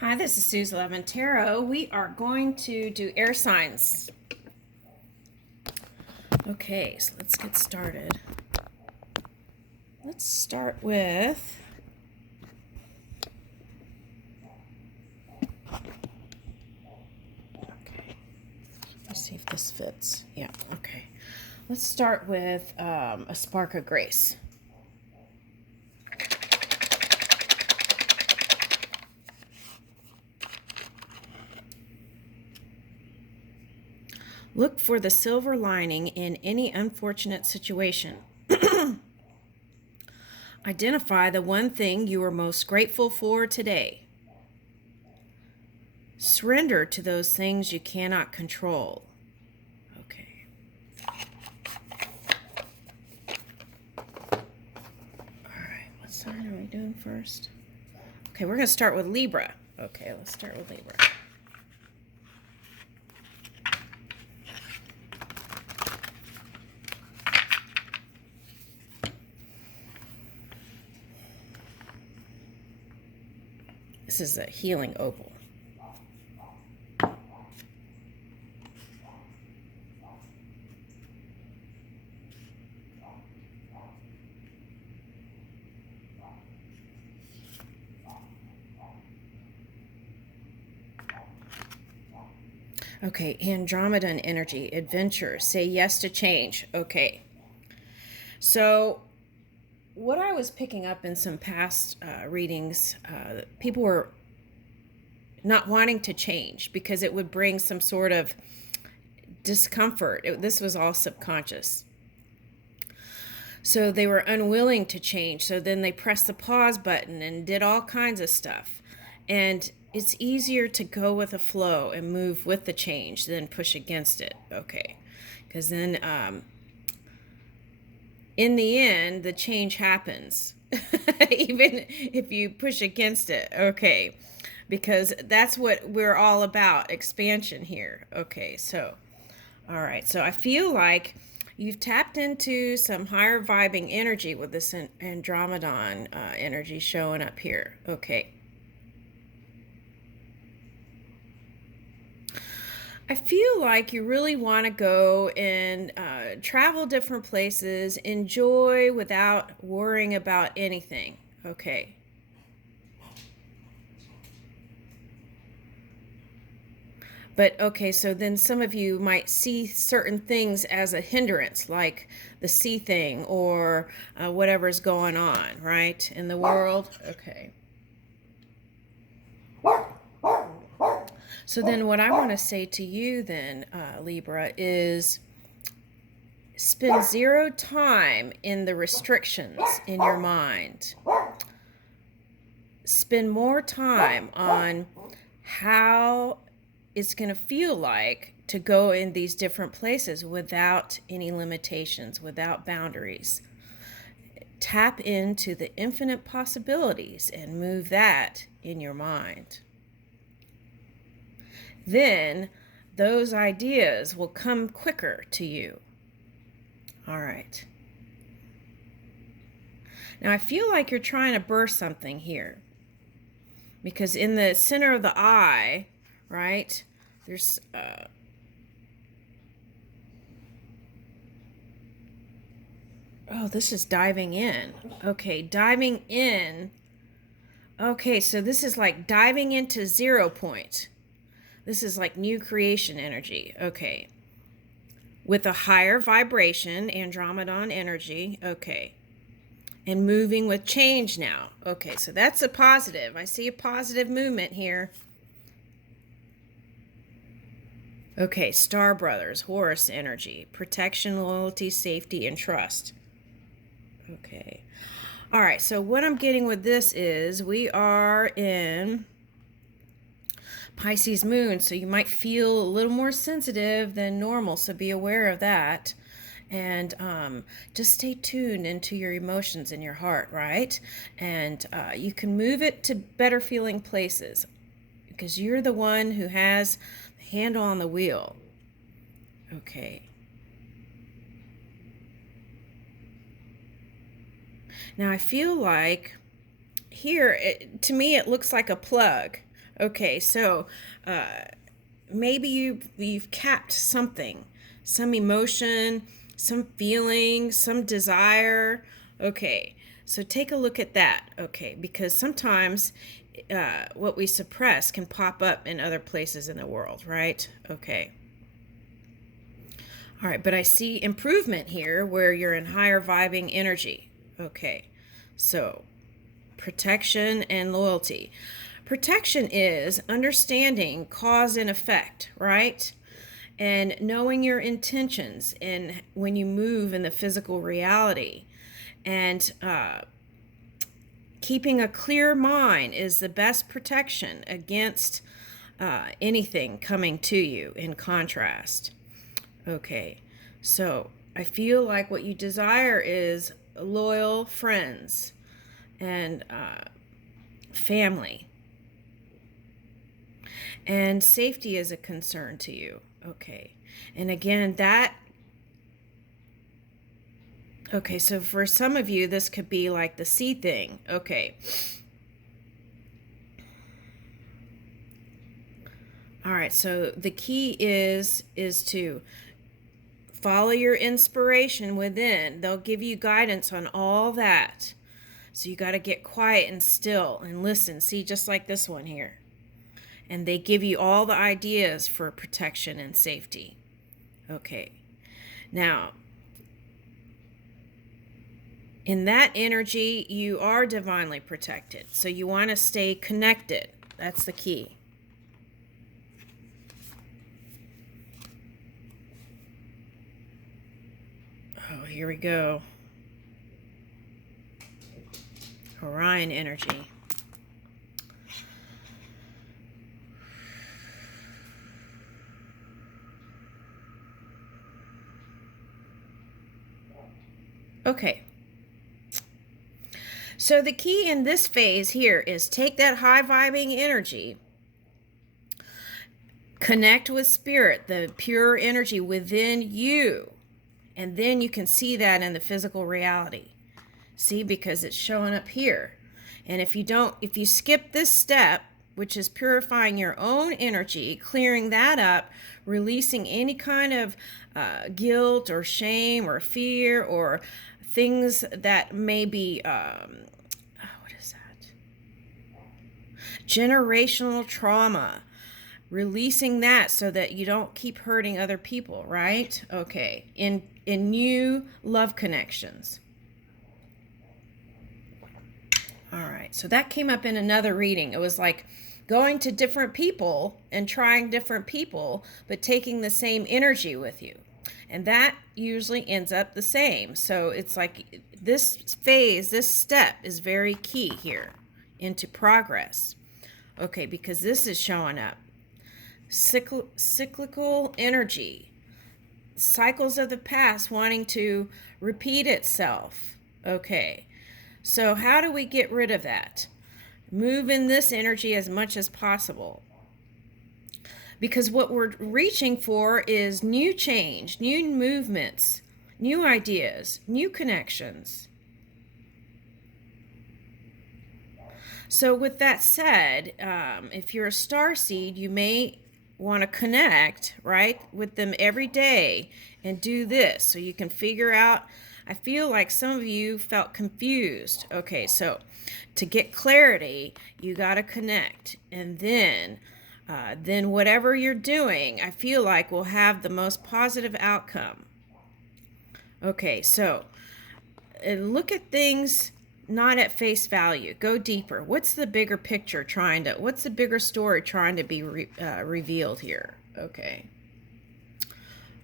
Hi, this is Suze 11 Tarot. We are going to do air signs. Okay, so let's get started. Let's start with okay. Let's see if this fits. Yeah, okay. Let's start with a spark of grace. Look for the silver lining in any unfortunate situation. Identify the one thing you are most grateful for today. Surrender to those things you cannot control. Okay. All right, what sign are we doing first? Okay, we're going to start with Libra. Okay, let's start with Libra. This is a healing opal. Okay, Andromedan energy, adventure, say yes to change. Okay, so what I was picking up in some past readings, people were not wanting to change because it would bring some sort of discomfort. This was all subconscious. So they were unwilling to change. So then they pressed the pause button and did all kinds of stuff. And it's easier to go with the flow and move with the change than push against it. Okay. Because then in the end, the change happens. Even if you push against it. Okay. Because that's what we're all about, expansion here. Okay. So, all right. So I feel like you've tapped into some higher vibing energy with this Andromedan energy showing up here. Okay. I feel like you really want to go and travel different places, enjoy without worrying about anything. Okay. But okay, so then some of you might see certain things as a hindrance, like the sea thing or whatever's going on, right, in the world. Okay. So then what I want to say to you then, Libra, is spend zero time in the restrictions in your mind. Spend more time on how it's going to feel like to go in these different places without any limitations, without boundaries. Tap into the infinite possibilities and move that in your mind. Then those ideas will come quicker to you. All right. Now I feel like you're trying to burst something here, because in the center of the eye, right, there's oh, this is diving in. Okay, diving in. Okay, so this is like diving into 0 point. This is like new creation energy. Okay. With a higher vibration, Andromedan energy. Okay. And moving with change now. Okay, so that's a positive. I see a positive movement here. Okay, Star Brothers, Horus energy. Protection, loyalty, safety, and trust. Okay. All right, so what I'm getting with this is we are in Pisces moon, so you might feel a little more sensitive than normal, so be aware of that. And just stay tuned into your emotions in your heart, right? And you can move it to better feeling places because you're the one who has the handle on the wheel. Okay. Now I feel like here, to me, it looks like a plug. Okay, so maybe you've capped something, some emotion, some feeling, some desire. Okay, so take a look at that. Okay, because sometimes what we suppress can pop up in other places in the world, right? Okay. All right, but I see improvement here where you're in higher vibing energy. Okay, so protection and loyalty. Protection is understanding cause and effect, right? And knowing your intentions and when you move in the physical reality. And keeping a clear mind is the best protection against anything coming to you in contrast. Okay, so I feel like what you desire is loyal friends and family. And safety is a concern to you. Okay, and again, okay, so for some of you, this could be like the sea thing. Okay. All right, so the key is to follow your inspiration within. They'll give you guidance on all that. So you got to get quiet and still and listen. See, just like this one here. And they give you all the ideas for protection and safety. Okay. Now, in that energy, you are divinely protected. So you want to stay connected. That's the key. Oh, here we go. Orion energy. Okay. So the key in this phase here is take that high vibing energy, connect with spirit, the pure energy within you, and then you can see that in the physical reality. See, because it's showing up here. And if you skip this step, which is purifying your own energy, clearing that up, releasing any kind of guilt or shame or fear or things that may be, what is that? Generational trauma. Releasing that so that you don't keep hurting other people, right? Okay. In new love connections. All right, so that came up in another reading. It was like going to different people and trying different people, but taking the same energy with you. And that usually ends up the same. So it's like this phase, this step is very key here into progress. Okay, because this is showing up. Cyclical energy. Cycles of the past wanting to repeat itself. Okay. So how do we get rid of that? Move in this energy as much as possible. Because what we're reaching for is new change, new movements, new ideas, new connections. So with that said, if you're a starseed, you may want to connect, right, with them every day and do this so you can figure out. I feel like some of you felt confused. Okay, so to get clarity, you got to connect. And then whatever you're doing, I feel like will have the most positive outcome. Okay, so look at things not at face value. Go deeper. What's the bigger picture what's the bigger story trying to be revealed here? Okay.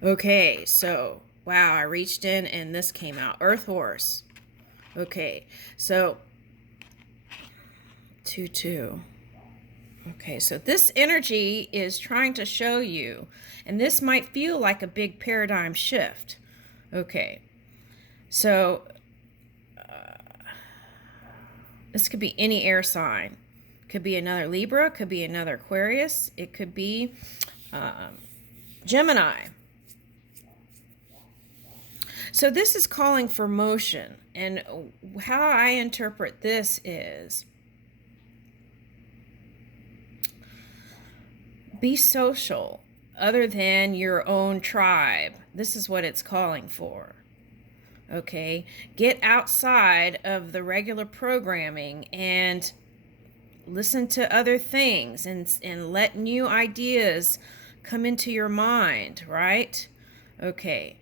Okay, so wow, I reached in and this came out. Earth Horse. Okay, so 2-2. Okay, so this energy is trying to show you, and this might feel like a big paradigm shift. Okay, so this could be any air sign. Could be another Libra, could be another Aquarius, it could be Gemini. So this is calling for motion, and how I interpret this is be social other than your own tribe. This is what it's calling for. Okay, get outside of the regular programming and listen to other things and let new ideas come into your mind, right? Okay.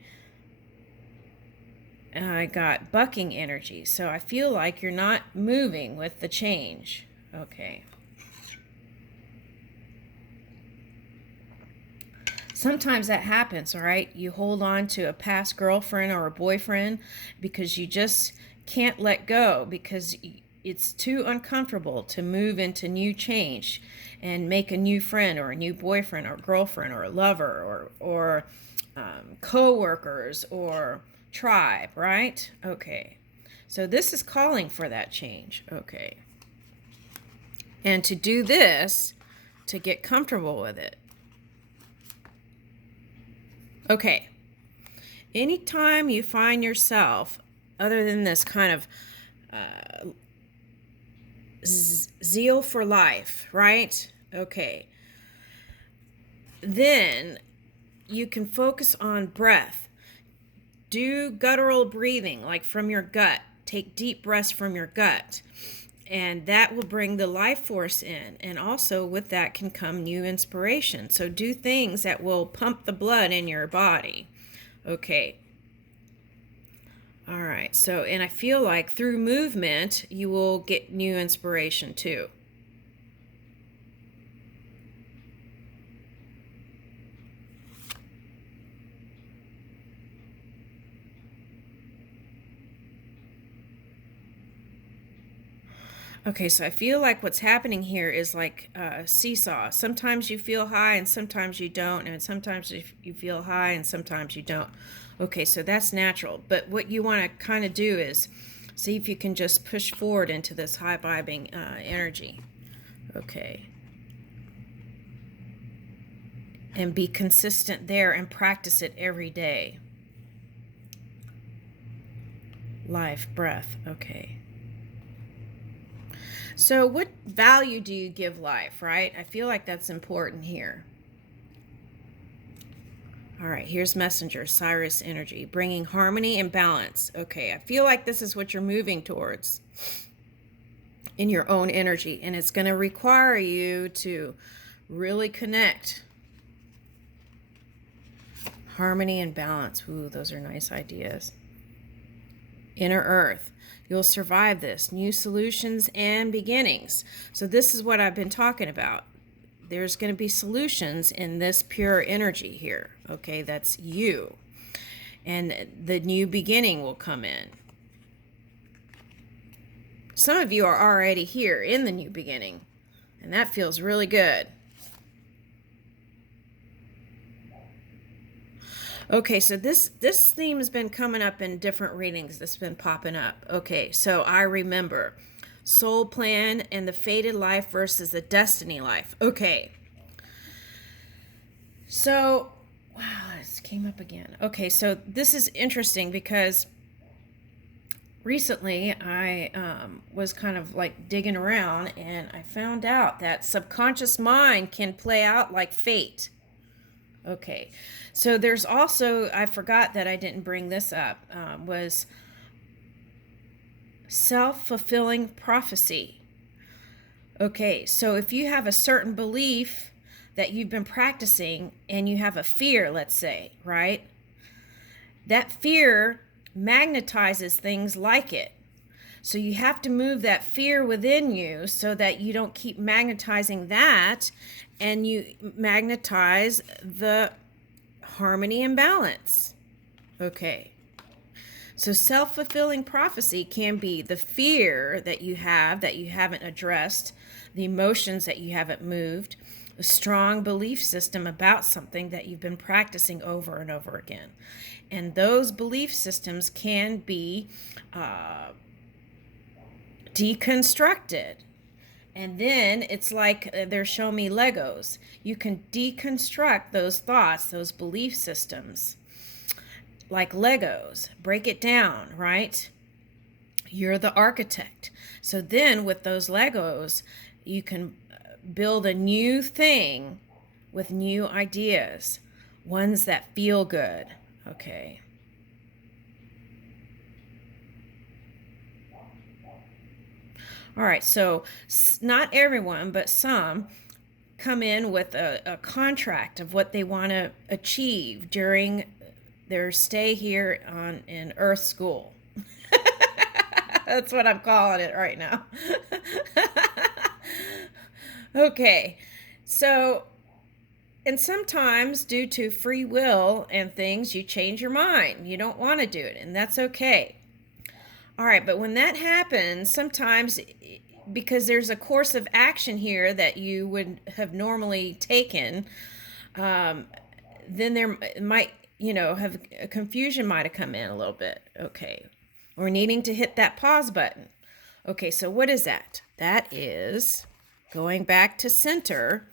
I got bucking energy, so I feel like you're not moving with the change. Okay. Sometimes that happens, all right? You hold on to a past girlfriend or a boyfriend because you just can't let go because it's too uncomfortable to move into new change and make a new friend or a new boyfriend or girlfriend or a lover or co-workers or tribe, right? Okay. So this is calling for that change. Okay. And to do this, to get comfortable with it. Okay. Anytime you find yourself, other than this kind of zeal for life, right? Okay. Then you can focus on breath. Do guttural breathing, like from your gut. Take deep breaths from your gut. And that will bring the life force in. And also with that can come new inspiration. So do things that will pump the blood in your body. Okay. All right. So, and I feel like through movement, you will get new inspiration too. Okay, so I feel like what's happening here is like a seesaw. Sometimes you feel high and sometimes you don't, and sometimes you feel high and sometimes you don't. Okay, so that's natural. But what you want to kind of do is see if you can just push forward into this high vibing energy. Okay. And be consistent there and practice it every day. Life, breath. Okay. So what value do you give life, right? I feel like that's important here. All right, here's Messenger, Cyrus energy, bringing harmony and balance. Okay, I feel like this is what you're moving towards in your own energy, and it's going to require you to really connect. Harmony and balance. Ooh, those are nice ideas. Inner Earth. You'll survive this. New solutions and beginnings. So this is what I've been talking about. There's going to be solutions in this pure energy here. Okay, that's you. And the new beginning will come in. Some of you are already here in the new beginning, and that feels really good. Okay, so this theme has been coming up in different readings. That's been popping up. Okay, so I remember soul plan and the fated life versus the destiny life. Okay. So, wow, this came up again. Okay, so this is interesting because recently I was kind of like digging around and I found out that subconscious mind can play out like fate. Okay, so there's also, I forgot that I didn't bring this up, was self-fulfilling prophecy. Okay, so if you have a certain belief that you've been practicing and you have a fear, let's say, right? That fear magnetizes things like it. So you have to move that fear within you so that you don't keep magnetizing that and you magnetize the harmony and balance. Okay. So self-fulfilling prophecy can be the fear that you have that you haven't addressed, the emotions that you haven't moved, a strong belief system about something that you've been practicing over and over again. And those belief systems can be deconstructed. And then it's like they're showing me Legos. You can deconstruct those thoughts, those belief systems, like Legos. Break it down, right? You're the architect. So then with those Legos, you can build a new thing with new ideas, ones that feel good. Okay. All right, so not everyone, but some come in with a contract of what they want to achieve during their stay here in Earth School. That's what I'm calling it right now. Okay, so, and sometimes due to free will and things, you change your mind. You don't want to do it, and that's okay. All right, but when that happens, sometimes because there's a course of action here that you would have normally taken, then there might, have a confusion might have come in a little bit. Okay, or needing to hit that pause button. Okay, so what is that? That is going back to center,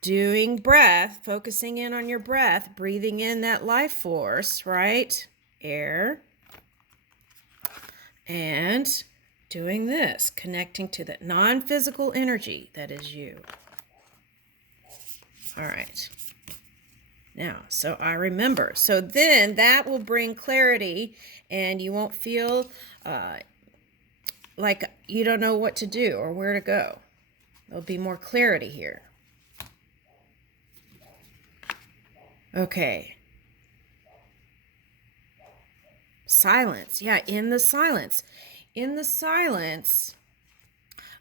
doing breath, focusing in on your breath, breathing in that life force, right? Air. And doing this, connecting to that non-physical energy that is you. All right. Now, so I remember. So then that will bring clarity, and you won't feel like you don't know what to do or where to go. There'll be more clarity here. Okay. Silence. Yeah, in the silence. In the silence.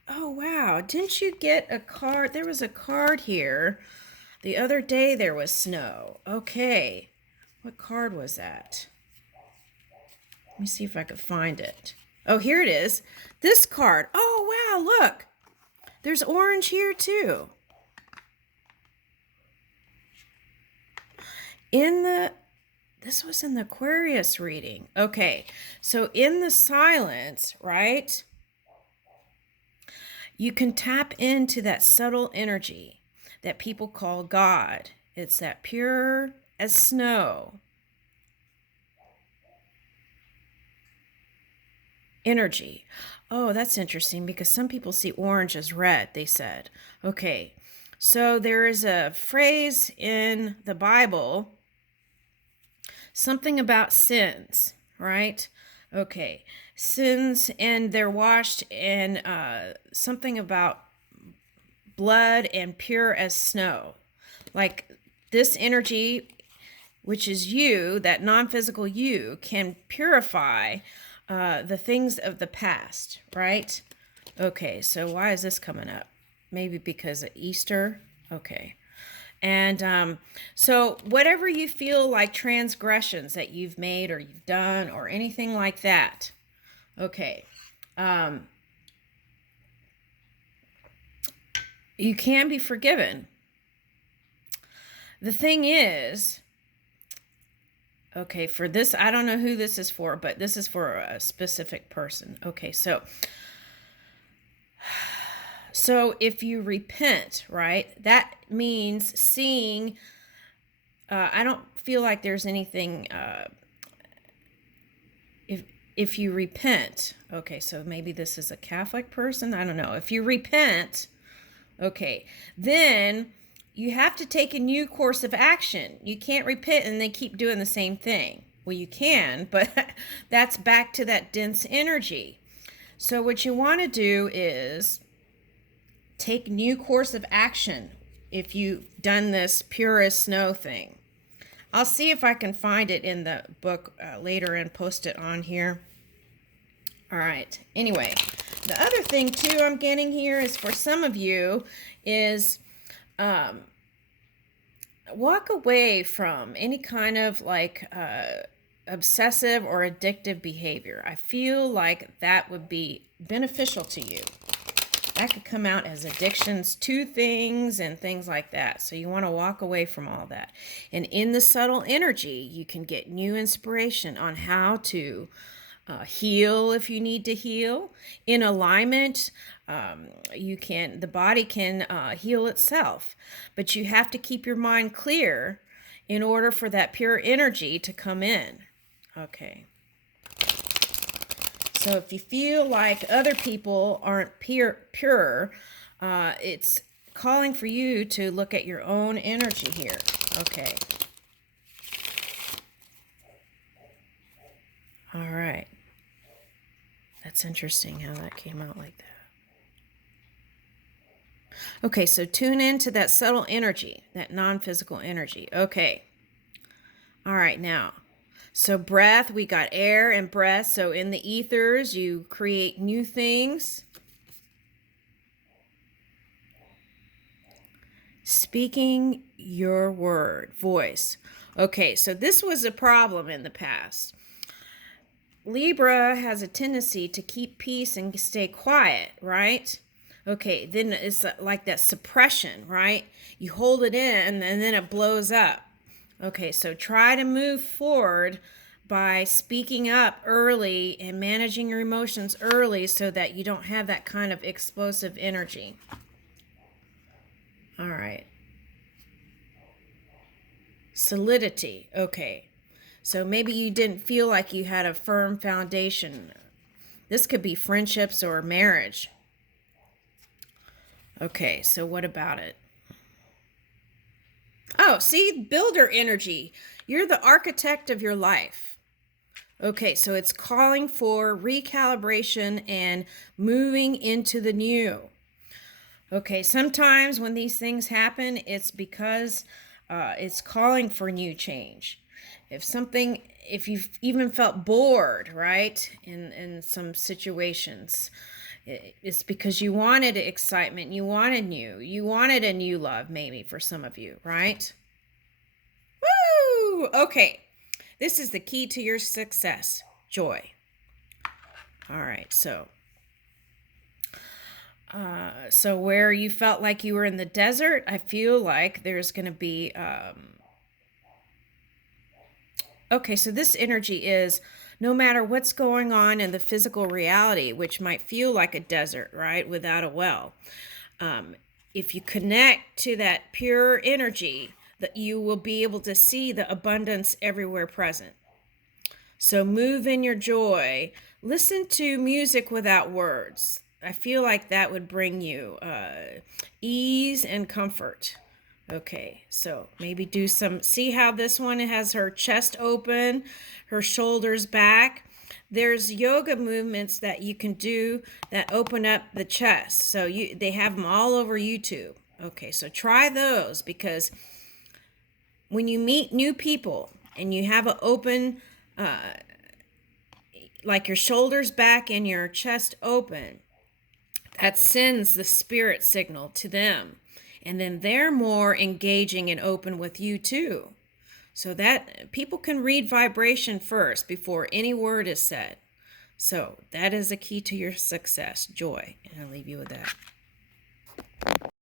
Oh, wow. Didn't you get a card? There was a card here. The other day there was snow. Okay. What card was that? Let me see if I could find it. Oh, here it is. This card. Oh, wow, look. There's orange here too. This was in the Aquarius reading. Okay, so in the silence, right, you can tap into that subtle energy that people call God. It's that pure as snow energy. Oh, that's interesting because some people see orange as red, they said. Okay, so there is a phrase in the Bible, something about sins, right? Okay, sins, and they're washed in something about blood and pure as snow. Like this energy, which is you, that non-physical you, can purify the things of the past, right? Okay, so why is this coming up? Maybe because of Easter? Okay. And so whatever you feel like transgressions that you've made or you've done or anything like that, okay, you can be forgiven. The thing is, okay, for this, I don't know who this is for, but this is for a specific person. Okay, so if you repent, right, that means seeing, I don't feel like there's anything, if you repent, okay, so maybe this is a Catholic person, I don't know. If you repent, okay, then you have to take a new course of action. You can't repent and then keep doing the same thing. Well, you can, but that's back to that dense energy. So what you want to do is take new course of action if you've done this pure as snow thing. I'll see if I can find it in the book later and post it on here. All right. Anyway, the other thing too I'm getting here is for some of you is walk away from any kind of like obsessive or addictive behavior. I feel like that would be beneficial to you. That could come out as addictions to things and things like that. So you want to walk away from all that. And in the subtle energy, you can get new inspiration on how to heal if you need to heal. In alignment, the body can heal itself. But you have to keep your mind clear in order for that pure energy to come in. Okay. So if you feel like other people aren't pure, it's calling for you to look at your own energy here. Okay. All right. That's interesting how that came out like that. Okay, so tune into that subtle energy, that non-physical energy. Okay. All right, now. So breath, we got air and breath. So in the ethers, you create new things. Speaking your word, voice. Okay, so this was a problem in the past. Libra has a tendency to keep peace and stay quiet, right? Okay, then it's like that suppression, right? You hold it in and then it blows up. Okay, so try to move forward by speaking up early and managing your emotions early so that you don't have that kind of explosive energy. All right. Solidity. Okay. So maybe you didn't feel like you had a firm foundation. This could be friendships or marriage. Okay, so what about it? Oh, see, builder energy. You're the architect of your life. Okay, so it's calling for recalibration and moving into the new. Okay, sometimes when these things happen, it's because it's calling for new change. If you've even felt bored, right, in some situations, it's because you wanted excitement, you wanted a new love, maybe for some of you, right? Woo! Okay, this is the key to your success, joy. All right, so where you felt like you were in the desert, I feel like there's going to be okay, so this energy is no matter what's going on in the physical reality, which might feel like a desert, right, without a well. If you connect to that pure energy, that you will be able to see the abundance everywhere present. So move in your joy. Listen to music without words. I feel like that would bring you ease and comfort. Okay, so maybe do some, see how this one has her chest open, her shoulders back. There's yoga movements that you can do that open up the chest. So they have them all over YouTube. Okay, so try those, because when you meet new people and you have an open, like your shoulders back and your chest open, that sends the spirit signal to them. And then they're more engaging and open with you too. So that people can read vibration first before any word is said. So that is the key to your success, joy. And I'll leave you with that.